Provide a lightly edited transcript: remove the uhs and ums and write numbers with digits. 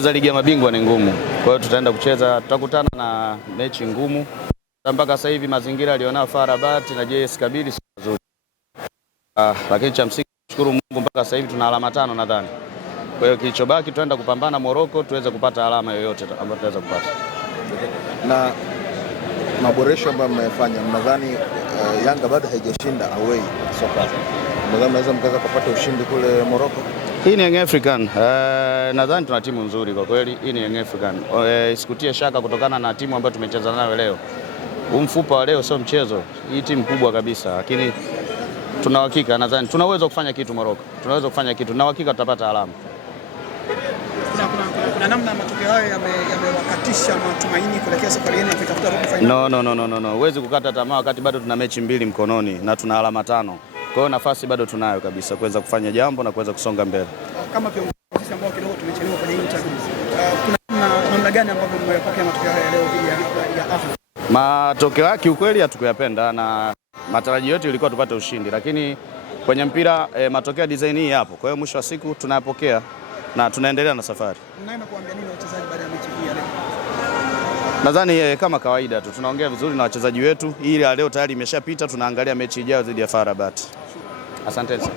Za ligi ya mabingwa ni ngumu, kwa hiyo tutaenda kucheza, tutakutana na mechi ngumu. Mpaka sasa hivi mazingira alionao FAR Rabat na JS Kabylie sio mazuri, lakini cha msingi shukuru Mungu mpaka sasa hivi tuna alama 5 nadhani. Kwa hiyo kilichobaki tutaenda kupambana Morocco tuweze kupata alama yoyote ambayo tutaweza kupata. Na maboresho ambayo mmefanya, mnadhani Yanga bado haijashinda away soka, mnaweza mkaza kupata ushindi kule Morocco? Hii ni Young African. Nadhani tuna timu nzuri kwa kweli. Hii ni Young African. Sikutie shaka kutokana na timu ambayo tumecheza nayo leo. Mfupa wa leo sio mchezo. Hii timu kubwa kabisa, lakini tuna uhakika, nadhani tuna uwezo kufanya kitu Morocco. Tunaweza kufanya kitu na uhakika tutapata alama. Kuna namna matokeo hayo yamewakatisha matumaini kuelekea safari yenu ya kutafuta robo final? No. Huwezi kukata tamaa wakati bado tuna mechi 2 mkononi na tuna alama 5. Kwa hiyo nafasi bado tunayo kabisa kuweza kufanya jambo na kuweza kusonga mbele. Kama viongozi ambao kidogo tumechelewa kwenye interview, kuna namna gani ambavyo mmepokea matokeo haya leo dhidi ya Ahly? Matokeo yake ukweli hatukuyapenda na matarajio yetu ilikuwa tupate ushindi, lakini kwenye mpira matokeo design hii hapo. Kwa hiyo mwisho wa siku tunayapokea na tunaendelea na safari. Mnaenda kuambia nini wachezaji baada ya mechi hii ya leo? Nadhani kama kawaida tu tunaongea vizuri na wachezaji wetu, ili leo tayari imeshapita, tunaangalia mechi ijayo dhidi ya FAR Rabat. Asante sana.